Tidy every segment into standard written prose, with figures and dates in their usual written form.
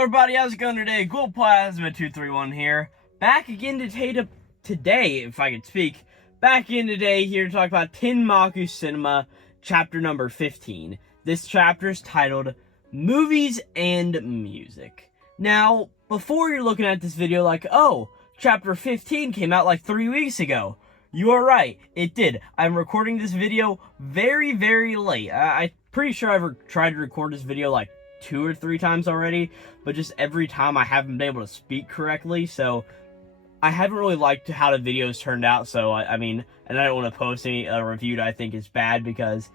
Hello everybody, how's it going today? Glowplasma231 here. Back again today, if I could speak. Back again today here to talk about Tenmaku Cinema, chapter number 15. This chapter is titled Movies and Music. Now, before you're looking at this video like, oh, chapter 15 came out like 3 weeks ago. You are right, it did. I'm recording this video very, very late. I'm pretty sure I've tried to record this video like 2 or 3 times already, but just every time I haven't been able to speak correctly, so I haven't really liked how the videos turned out, so I mean, and I don't want to post any review that I think is bad, because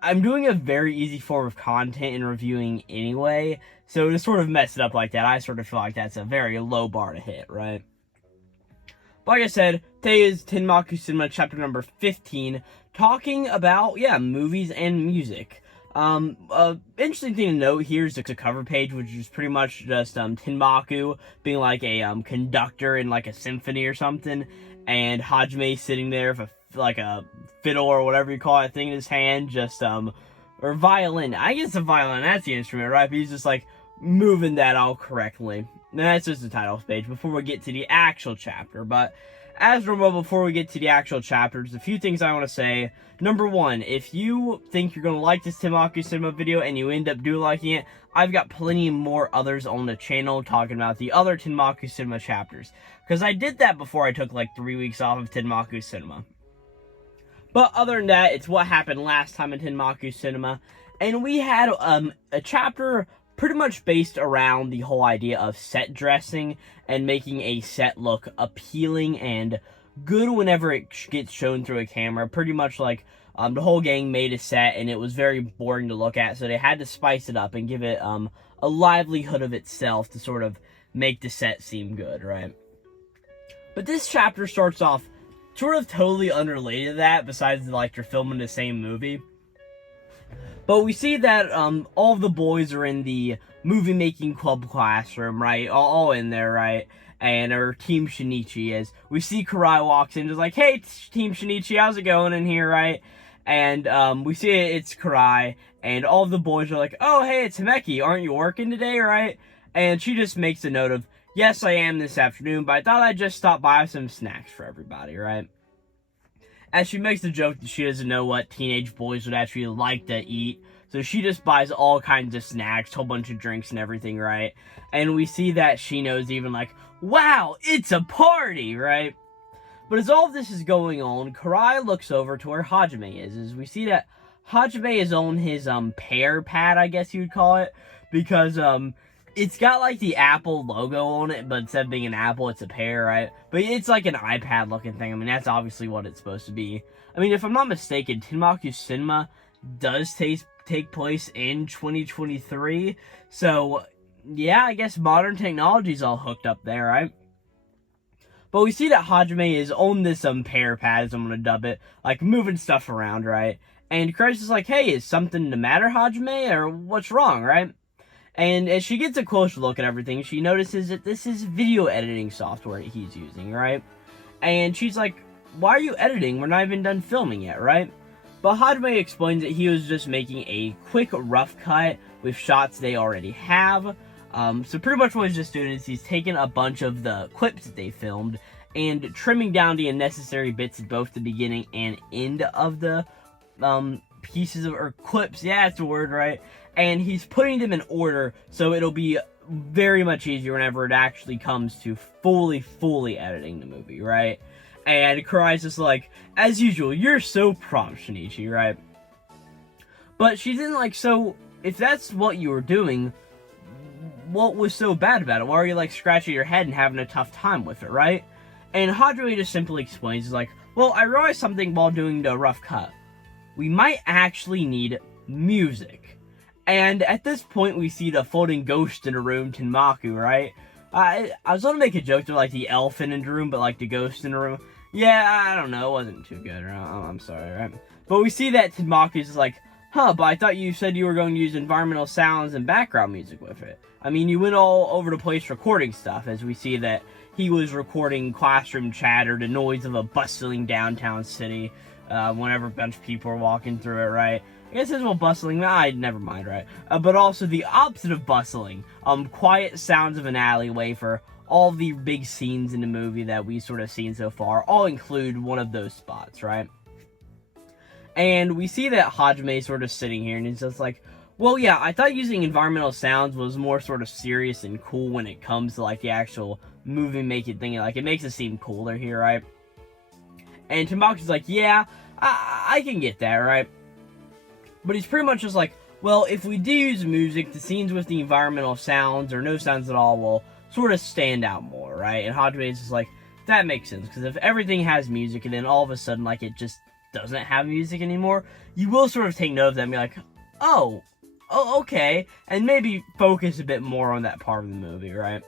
I'm doing a very easy form of content in reviewing anyway, so to sort of mess it up like that, I sort of feel like that's a very low bar to hit, right? But like I said, today is Tenmaku Cinema chapter number 15, talking about, movies and music. Interesting thing to note here is the cover page, which is pretty much just, Tenmaku being like a, conductor in like a symphony or something, and Hajime sitting there with like a fiddle or whatever you call it thing in his hand, just, or violin. I guess a violin, that's the instrument, right? But he's just like moving that all correctly. And that's just the title page before we get to the actual chapter. But as normal, before we get to the actual chapters, a few things I want to say. Number one, if you think you're going to like this Tenmaku Cinema video and you end up liking it, I've got plenty more others on the channel talking about the other Tenmaku Cinema chapters. Because I did that before I took like 3 weeks off of Tenmaku Cinema. But other than that, it's what happened last time in Tenmaku Cinema. And we had a chapter pretty much based around the whole idea of set dressing and making a set look appealing and good whenever it gets shown through a camera. Pretty much like the whole gang made a set and it was very boring to look at, so they had to spice it up and give it a livelihood of itself to sort of make the set seem good, right? But this chapter starts off sort of totally unrelated to that, besides like they're filming the same movie. But we see that all of the boys are in the movie-making club classroom, right? All in there, right? And our Team Shinichi, as we see Karai walks in, just like, hey, Team Shinichi, how's it going in here, right? And we see it's Karai, and all of the boys are like, oh, hey, it's Himeki, aren't you working today, right? And she just makes a note of, yes, I am this afternoon, but I thought I'd just stop by some snacks for everybody, right? As she makes the joke that she doesn't know what teenage boys would actually like to eat, so she just buys all kinds of snacks, whole bunch of drinks and everything, right? And we see that she knows even like, wow, it's a party, right? But as all of this is going on, Karai looks over to where Hajime is, as we see that Hajime is on his pear pad, I guess you would call it, because it's got like the Apple logo on it, but instead of being an apple, it's a pear, right? But it's like an iPad looking thing. I mean, that's obviously what it's supposed to be. I mean, if I'm not mistaken, Tenmaku Cinema does take place in 2023. So, yeah, I guess modern technology's all hooked up there, right? But we see that Hajime is on this pear pad, as I'm going to dub it, like moving stuff around, right? And Christ is like, hey, is something the matter, Hajime? Or what's wrong, right? And as she gets a closer look at everything, she notices that this is video editing software he's using, right? And she's like, why are you editing? We're not even done filming yet, right? But Hajime explains that he was just making a quick rough cut with shots they already have. So pretty much what he's just doing is he's taking a bunch of the clips that they filmed and trimming down the unnecessary bits at both the beginning and end of the pieces of, or clips, yeah, that's the word, right? And he's putting them in order, so it'll be very much easier whenever it actually comes to fully editing the movie, right? And Karai's just like, as usual, you're so prompt, Shinichi, right? But she didn't like, so, if that's what you were doing, what was so bad about it? Why are you, like, scratching your head and having a tough time with it, right? And Hajime just simply explains, he's like, well, I realized something while doing the rough cut. We might actually need music. And at this point, we see the floating ghost in a room, Tenmaku, right? I was going to make a joke to like the elephant in the room, but like the ghost in the room. Yeah, I don't know, it wasn't too good. I'm sorry, right? But we see that Tenmaku's like, huh, but I thought you said you were going to use environmental sounds and background music with it. I mean, you went all over the place recording stuff, as we see that he was recording classroom chatter, the noise of a bustling downtown city, whenever a bunch of people are walking through it, right? I guess it's well bustling. Never mind, right? But also the opposite of bustling. Quiet sounds of an alleyway for all the big scenes in the movie that we've sort of seen so far all include one of those spots, right? And we see that Hajime sort of sitting here, and he's just like, well, yeah, I thought using environmental sounds was more sort of serious and cool when it comes to, like, the actual movie-making thing. Like, it makes it seem cooler here, right? And Tenmaku's like, yeah, I can get that, right? But he's pretty much just like, well, if we do use music, the scenes with the environmental sounds, or no sounds at all, will sort of stand out more, right? And Hajime's just like, that makes sense, because if everything has music, and then all of a sudden, like, it just doesn't have music anymore, you will sort of take note of that and be like, oh, okay, and maybe focus a bit more on that part of the movie, right?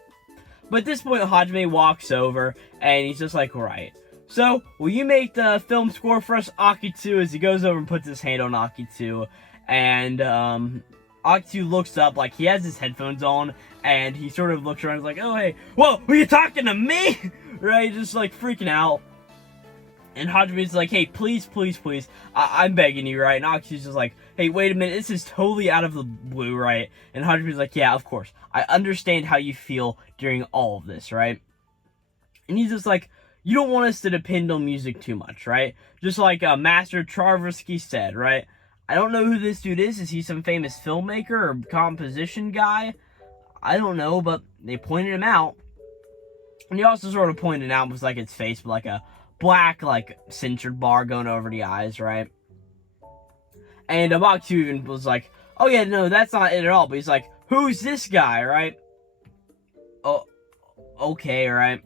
But at this point, Hajime walks over, and he's just like, right, so, will you make the film score for us, Akitu? As he goes over and puts his hand on Akitu, and, Akitu looks up, like, he has his headphones on, and he sort of looks around and is like, oh, hey, whoa, were you talking to me? Right, just, like, freaking out. And Hajime's like, hey, please, I'm begging you, right? And Akitu's just like, hey, wait a minute, this is totally out of the blue, right? And Hajime's like, yeah, of course, I understand how you feel during all of this, right? And he's just like, you don't want us to depend on music too much, right? Just like Master Charversky said, right? I don't know who this dude is. Is he some famous filmmaker or composition guy? I don't know, but they pointed him out. And he also sort of pointed out with, like, his face with, like, a black, like, censored bar going over the eyes, right? And Amakutu even was like, oh yeah, no, that's not it at all. But he's like, who's this guy, right? Oh, okay, right?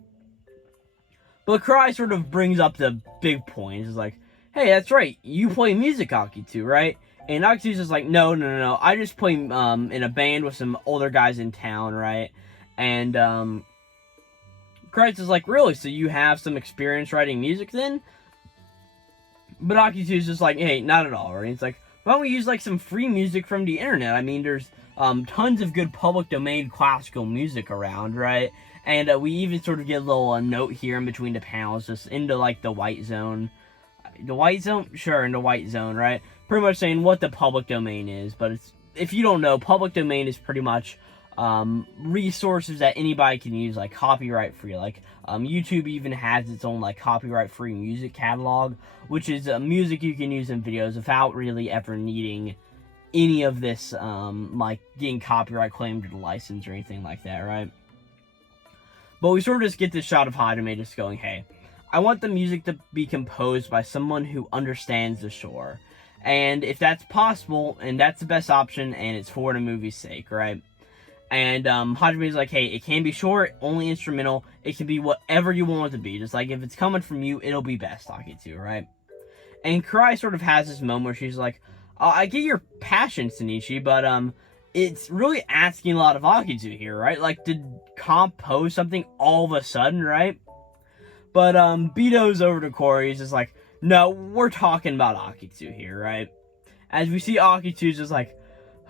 But Karai sort of brings up the big point. He's like, hey, that's right, you play music, Akitu, right? And Akitu's just like, no, I just play in a band with some older guys in town, right? And Karai's just like, really? So you have some experience writing music then? But Akitu's just like, hey, not at all, right? It's like, why don't we use, like, some free music from the internet? I mean, there's tons of good public domain classical music around, right? And we even sort of get a little note here in between the panels, just into, like, the white zone. The white zone? Sure, in the white zone, right? Pretty much saying what the public domain is. But it's, if you don't know, public domain is pretty much resources that anybody can use, like, copyright free. Like, YouTube even has its own, like, copyright free music catalog, which is music you can use in videos without really ever needing any of this, like, getting copyright claimed or the license or anything like that, right? But we sort of just get this shot of Hajime just going, hey, I want the music to be composed by someone who understands the score. And if that's possible, and that's the best option, and it's for the movie's sake, right? And Hajime's like, hey, it can be short, only instrumental, it can be whatever you want it to be. Just like, if it's coming from you, it'll be best, Akitu, right? And Karai sort of has this moment where she's like, I get your passion, Shinichi, but it's really asking a lot of Akitu here, right? Like, to compose something all of a sudden, right? But Bito's over to Corey, he's just like, no, we're talking about Akitu here, right? As we see Akitu's just like,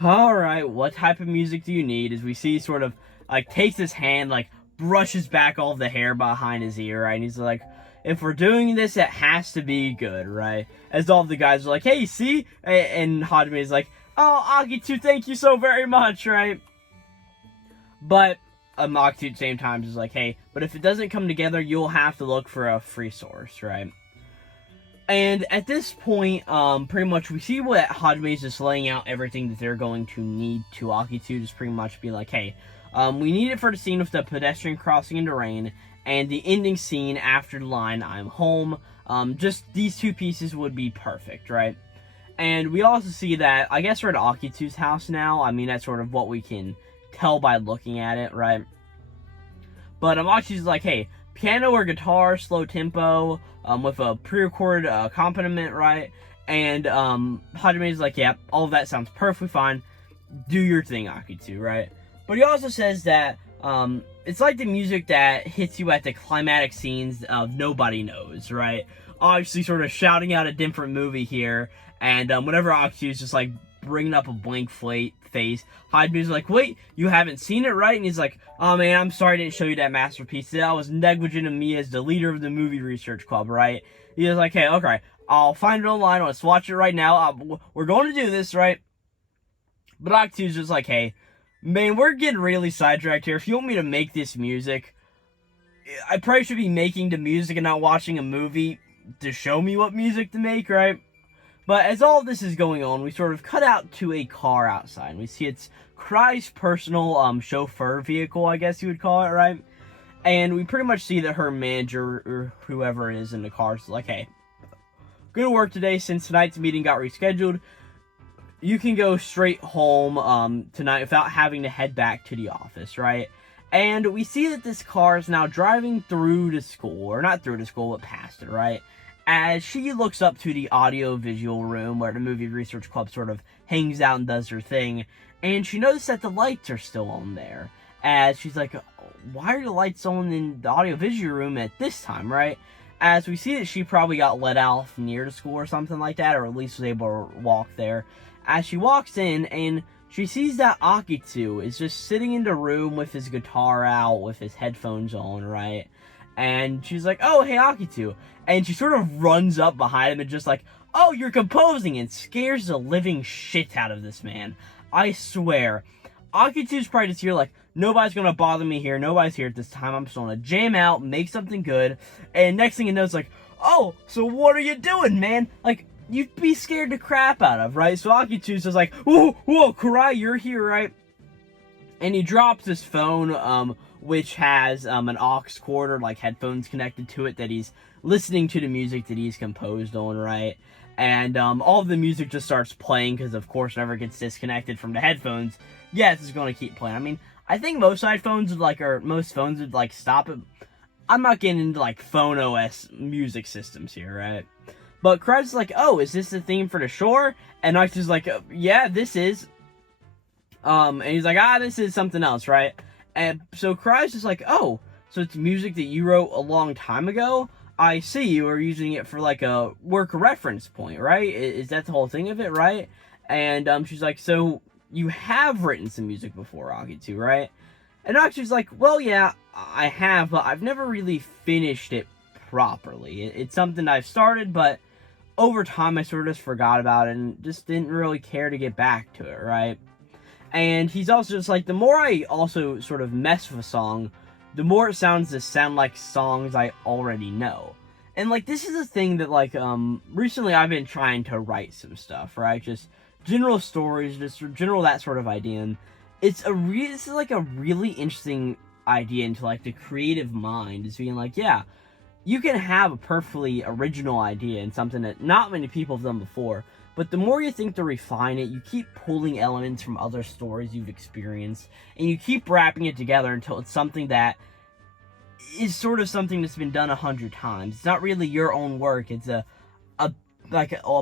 alright, what type of music do you need? As we see sort of, like, takes his hand, like, brushes back all of the hair behind his ear, right? And he's like, if we're doing this, it has to be good, right? As all of the guys are like, hey, see? And Hajime is like, oh, Akitu, thank you so very much, right? But Akitu at the same time is like, hey, but if it doesn't come together, you'll have to look for a free source, right? And at this point, pretty much we see what Hajime is just laying out everything that they're going to need to Akitu, just pretty much be like, hey, we need it for the scene with the pedestrian crossing in the rain, and the ending scene after the line, I'm home. Just these two pieces would be perfect, right? And we also see that, I guess we're at Akitu's house now. I mean, that's sort of what we can tell by looking at it, right? But Akitu's like, hey, piano or guitar, slow tempo, with a pre-recorded accompaniment, right? And Hajime's like, yeah, all of that sounds perfectly fine. Do your thing, Akitu, right? But he also says that it's like the music that hits you at the climatic scenes of Nobody Knows, right? Obviously sort of shouting out a different movie here. And whenever Akitu's just like bringing up a blank face, Hajime's like, wait, you haven't seen it, right? And he's like, oh man, I'm sorry I didn't show you that masterpiece. That was negligent of me as the leader of the movie research club, right? He's like, hey, okay, I'll find it online. Let's watch it right now. We're going to do this, right? But Akitu's just like, hey, man, we're getting really sidetracked here. If you want me to make this music, I probably should be making the music and not watching a movie to show me what music to make, right? But as all of this is going on, we sort of cut out to a car outside. We see it's Cry's personal chauffeur vehicle, I guess you would call it, right? And we pretty much see that her manager, or whoever it is in the car, is like, hey, good work today. Since tonight's meeting got rescheduled, you can go straight home tonight without having to head back to the office, right? And we see that this car is now driving through the school, or not through the school, but past it, right? As she looks up to the audio-visual room where the movie research club sort of hangs out and does her thing, and she notices that the lights are still on there. As she's like, why are the lights on in the audio-visual room at this time, right? As we see that she probably got let off near the school or something like that, or at least was able to walk there. As she walks in, and she sees that Akitu is just sitting in the room with his guitar out, with his headphones on, right? And she's like, oh, hey, Akitu. And she sort of runs up behind him and just like, oh, you're composing, and scares the living shit out of this man. I swear. Akitu's probably just here like, nobody's gonna bother me here, nobody's here at this time, I'm just gonna jam out, make something good, and next thing you know, it's like, oh, so what are you doing, man? Like, you'd be scared the crap out of, right? So Akitu's just like, whoa, Karai, you're here, right? And he drops his phone, which has an aux cord or like headphones connected to it that he's listening to the music that he's composed on, right? And all of the music just starts playing because, of course, whenever it gets disconnected from the headphones, yes, it's going to keep playing. I mean, I think most iPhones would like, or most phones would like stop it. I'm not getting into like phone OS music systems here, right? But Krab's like, oh, is this the theme for the shore? And Akitu's like, yeah, this is. And he's like, this is something else, right? And so Krab's just like, oh, so it's music that you wrote a long time ago? I see, you were using it for like a work reference point, right? Is that the whole thing of it, right? And she's like, so you have written some music before, Akitu, right? And Akitu's like, well, yeah, I have, but I've never really finished it properly. It's something I've started, but over time I sort of just forgot about it and just didn't really care to get back to it, right? And he's also just like, the more I also sort of mess with a song, the more it sounds like songs I already know. And like, this is a thing that like, recently I've been trying to write some stuff, right? Just general stories, just general that sort of idea. And this is like a really interesting idea into like the creative mind, is being like, yeah, you can have a perfectly original idea and something that not many people have done before, but the more you think to refine it, you keep pulling elements from other stories you've experienced, and you keep wrapping it together until it's something that is sort of something that's been done 100 times. It's not really your own work, it's a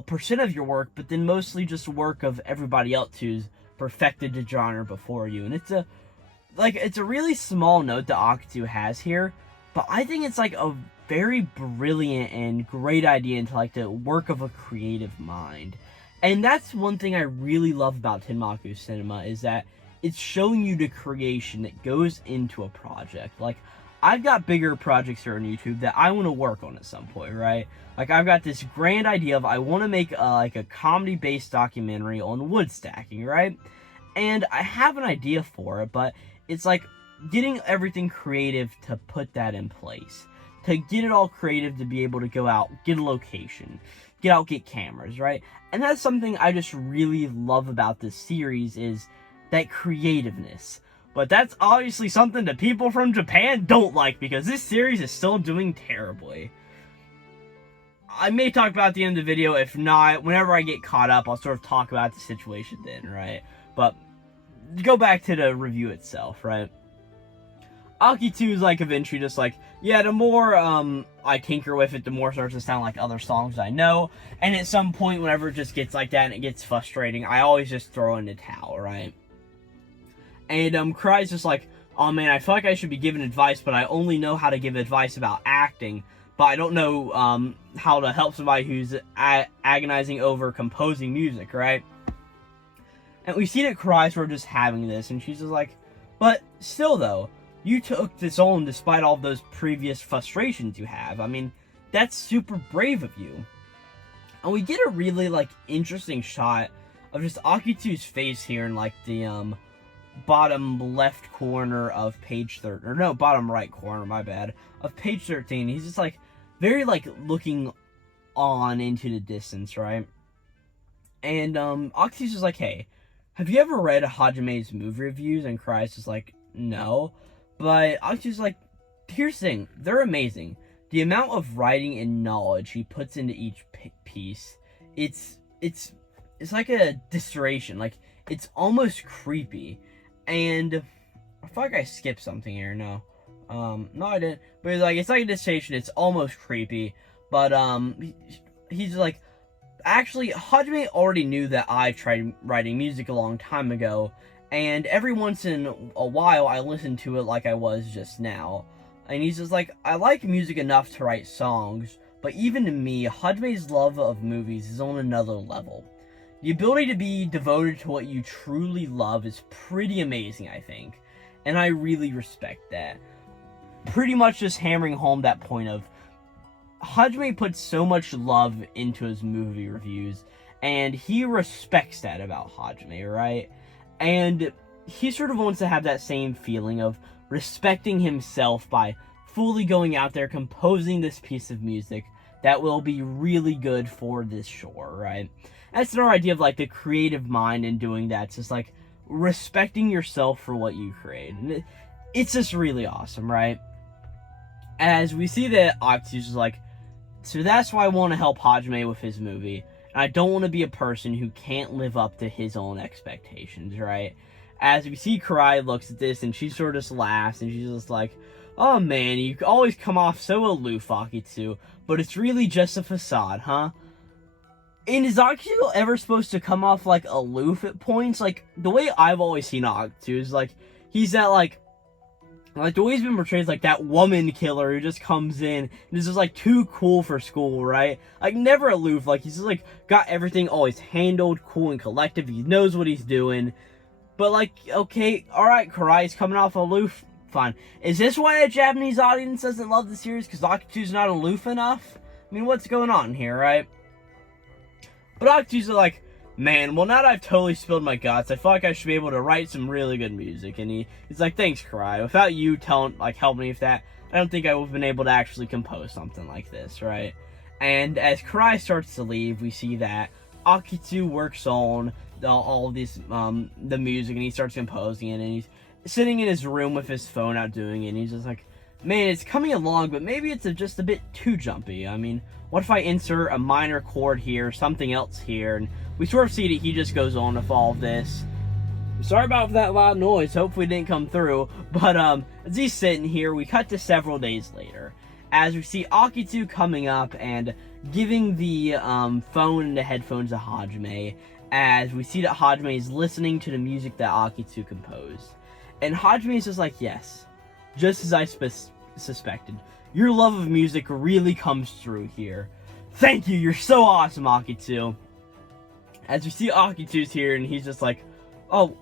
percent of your work, but then mostly just work of everybody else who's perfected the genre before you. And it's a really small note that Akitu has here, but I think it's like a very brilliant and great idea into like the work of a creative mind. And that's one thing I really love about Tenmaku Cinema, is that it's showing you the creation that goes into a project. Like, I've got bigger projects here on YouTube that I want to work on at some point, right? Like, I've got this grand idea of I want to make like a comedy-based documentary on wood stacking, right? And I have an idea for it, but it's like getting everything creative to put that in place. To get it all creative, to be able to go out, get a location, get cameras, right? And that's something I just really love about this series, is that creativeness. But that's obviously something that people from Japan don't like, because this series is still doing terribly. I may talk about it at the end of the video. If not, whenever I get caught up, I'll sort of talk about the situation then, right? But go back to the review itself, right? Akitu is like eventually just like, yeah, the more I tinker with it, the more it starts to sound like other songs I know. And at some point, whenever it just gets like that and it gets frustrating, I always just throw in the towel, right? And Cry's just like, oh man, I feel like I should be giving advice, but I only know how to give advice about acting, but I don't know how to help somebody who's agonizing over composing music, right? And we see that Cry's sort of just having this, and she's just like, but still though, you took this on despite all those previous frustrations you have. I mean, that's super brave of you. And we get a really, like, interesting shot of just Akitsu's face here in, like, the, bottom left corner of page 13. Or no, bottom right corner, my bad. Of page 13. He's just, like, very, like, looking on into the distance, right? And, Akitsu's just like, hey, have you ever read Hajime's movie reviews? And Karai's just like, no. But Akitsu's like, here's the thing. They're amazing. The amount of writing and knowledge he puts into each piece, it's like a distillation. Like, it's almost creepy. And I feel like I skipped something here. No, I didn't. But it's like a distillation. It's almost creepy. But he's like, actually, Hajime already knew that I tried writing music a long time ago, and every once in a while I listen to it like I was just now. And he's just like, I like music enough to write songs, but even to me, Hajime's love of movies is on another level. The ability to be devoted to what you truly love is pretty amazing, I think, and I really respect that. Pretty much just hammering home that point of, Hajime puts so much love into his movie reviews, and he respects that about Hajime, right? And he sort of wants to have that same feeling of respecting himself by fully going out there, composing this piece of music that will be really good for this shore, right? That's our idea of, like, the creative mind in doing that. It's just, like, respecting yourself for what you create. And it's just really awesome, right? As we see that Akitsu's just like, so that's why I want to help Hajime with his movie. And I don't want to be a person who can't live up to his own expectations, right? As we see Karai looks at this and she sort of just laughs and she's just like, oh man, you always come off so aloof, Akitsu, but it's really just a facade, huh? And is Akitsu ever supposed to come off, like, aloof at points? Like, the way I've always seen Akitsu is, like, he's that, like, the way he's been portrayed is like that woman killer who just comes in and is just, like, too cool for school, right? Like, never aloof. Like, he's just, like, got everything always handled, cool and collective. He knows what he's doing. But, like, okay, alright, Karai's coming off aloof. Fine. Is this why a Japanese audience doesn't love the series? Because Akitsu's not aloof enough? I mean, what's going on here, right? But Akitsu's like, man, well, now that I've totally spilled my guts, I feel like I should be able to write some really good music. And he's like, thanks, Karai. Without you helping me with that, I don't think I would have been able to actually compose something like this, right? And as Karai starts to leave, we see that Akitsu works on all of this, the music, and he starts composing it, and he's sitting in his room with his phone out doing it, and he's just like, man, it's coming along, but maybe it's just a bit too jumpy. I mean, what if I insert a minor chord here, something else here, and we sort of see that he just goes on with all of this. Sorry about that loud noise, hopefully it didn't come through, but as he's sitting here, we cut to several days later, as we see Akitsu coming up and giving the phone and the headphones to Hajime, as we see that Hajime is listening to the music that Akitsu composed. And Hajime is just like, yes, just as I suspected. Your love of music really comes through here. Thank you, you're so awesome, Akitsu. As we see Akitsu's here, and he's just like, oh,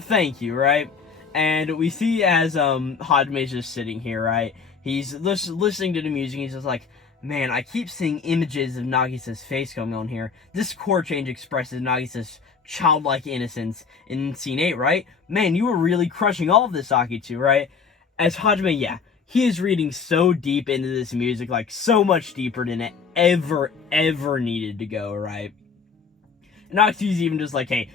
thank you, right? And we see as Hajime's just sitting here, right? He's listening to the music, he's just like, man, I keep seeing images of Nagisa's face going on here. This chord change expresses Nagisa's childlike innocence in scene 8, right? Man, you were really crushing all of this, Akitsu, right? As Hajime, yeah, he is reading so deep into this music, like, so much deeper than it ever needed to go, right? And Akitsu's even just like, hey,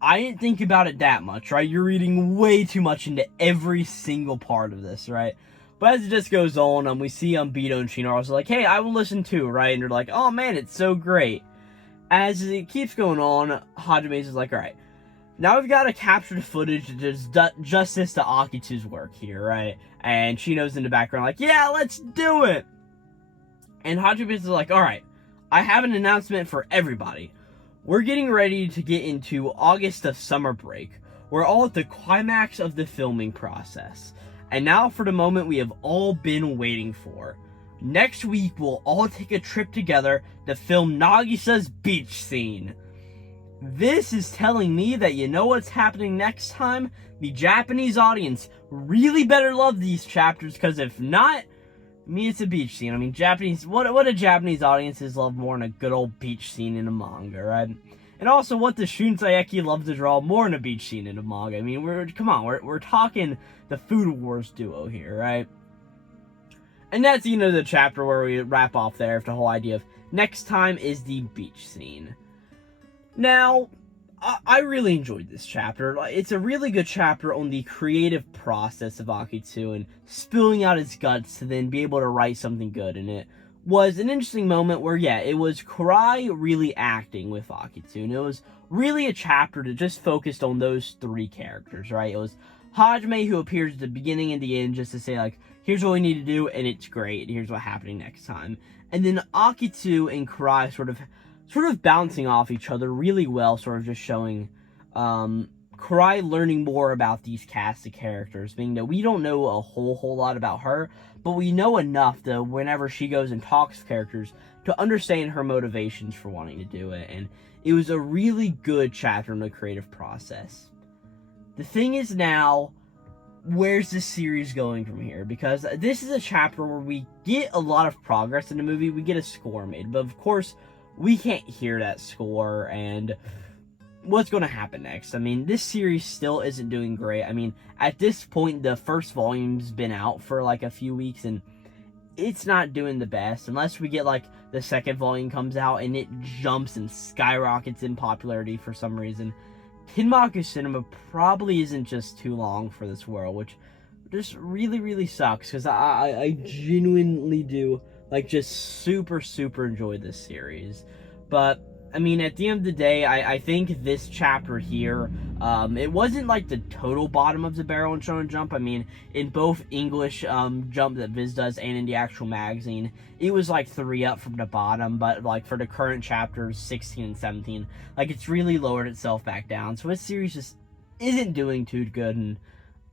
I didn't think about it that much, right? You're reading way too much into every single part of this, right? But as it just goes on, we see Bito and Shino are also like, hey, I will listen too, right? And they're like, oh man, it's so great. As it keeps going on, Hajime's is like, alright, now we've got to capture the footage that does justice to Akitsu's work here, right? And Shino's in the background like, yeah, let's do it! And Hajime's is like, alright, I have an announcement for everybody. We're getting ready to get into August of summer break. We're all at the climax of the filming process. And now for the moment we have all been waiting for. Next week, we'll all take a trip together to film Nagisa's beach scene. This is telling me that you know what's happening next time? The Japanese audience really better love these chapters, because if not, I mean, it's a beach scene. I mean, Japanese, what do Japanese audiences love more than a good old beach scene in a manga, right? And also, what does Shun Saeki love to draw more than a beach scene in a manga? I mean, we're talking the Food Wars duo here, right? And that's the end of the chapter where we wrap off there with the whole idea of next time is the beach scene. Now, I really enjoyed this chapter. It's a really good chapter on the creative process of Akitsu and spilling out his guts to then be able to write something good. And it was an interesting moment where, yeah, it was Kurai really acting with Akitsu. And it was really a chapter that just focused on those three characters, right? It was Hajime, who appears at the beginning and the end just to say, like, here's what we need to do, and it's great, and here's what's happening next time. And then Akitsu and Kurai sort of bouncing off each other really well, sort of just showing Kurai learning more about these cast of characters, being that we don't know a whole lot about her, but we know enough that whenever she goes and talks to characters to understand her motivations for wanting to do it. And it was a really good chapter in the creative process. The thing is now, where's this series going from here? Because this is a chapter where we get a lot of progress in the movie, we get a score made, but of course, we can't hear that score, and what's going to happen next? I mean, this series still isn't doing great. I mean, at this point, the first volume's been out for like a few weeks, and it's not doing the best, unless we get like the second volume comes out, and it jumps and skyrockets in popularity for some reason. Tenmaku Cinema probably isn't just too long for this world, which just really sucks, because I genuinely do like just super enjoy this series. But I mean, at the end of the day, I think this chapter here, it wasn't like the total bottom of the barrel in Shonen Jump. I mean, in both English Jump that Viz does and in the actual magazine, it was like 3 up from the bottom. But like for the current chapters 16 and 17, like it's really lowered itself back down. So this series just isn't doing too good, and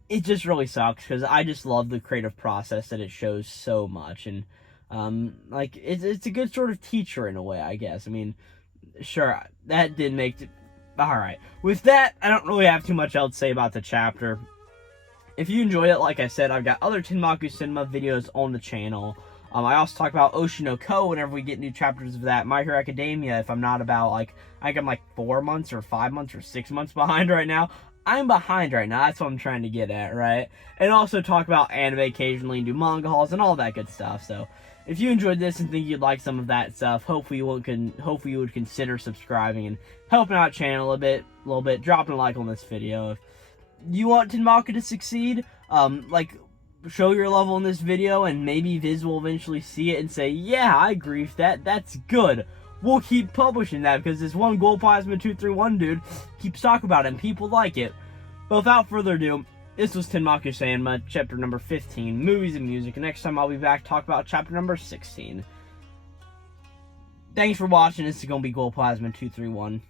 it just really sucks, because I just love the creative process that it shows so much. And like it's a good sort of teacher in a way, I guess. I mean, sure, that did make it alright. With that, I don't really have too much else to say about the chapter. If you enjoyed it, like I said, I've got other Tenmaku Cinema videos on the channel. I also talk about Oshi no Ko whenever we get new chapters of that. My Hero Academia, if I'm not about, like, I think I'm like 4 months or 5 months or 6 months behind right now. I'm behind right now, that's what I'm trying to get at, right? And also talk about anime occasionally and do manga hauls and all that good stuff. So if you enjoyed this and think you'd like some of that stuff, hopefully you would consider subscribing and helping out the channel a little bit, dropping a like on this video. If you want Tenmaku to succeed, like, show your level in this video, and maybe Viz will eventually see it and say, yeah, I agree with that, that's good. We'll keep publishing that, because this one Glowplasma231 dude keeps talking about it, and people like it. But without further ado, this was Tenmaku Cinema, chapter number 15, Movies and Music. And next time I'll be back to talk about chapter number 16. Thanks for watching. This is going to be Glowplasma231.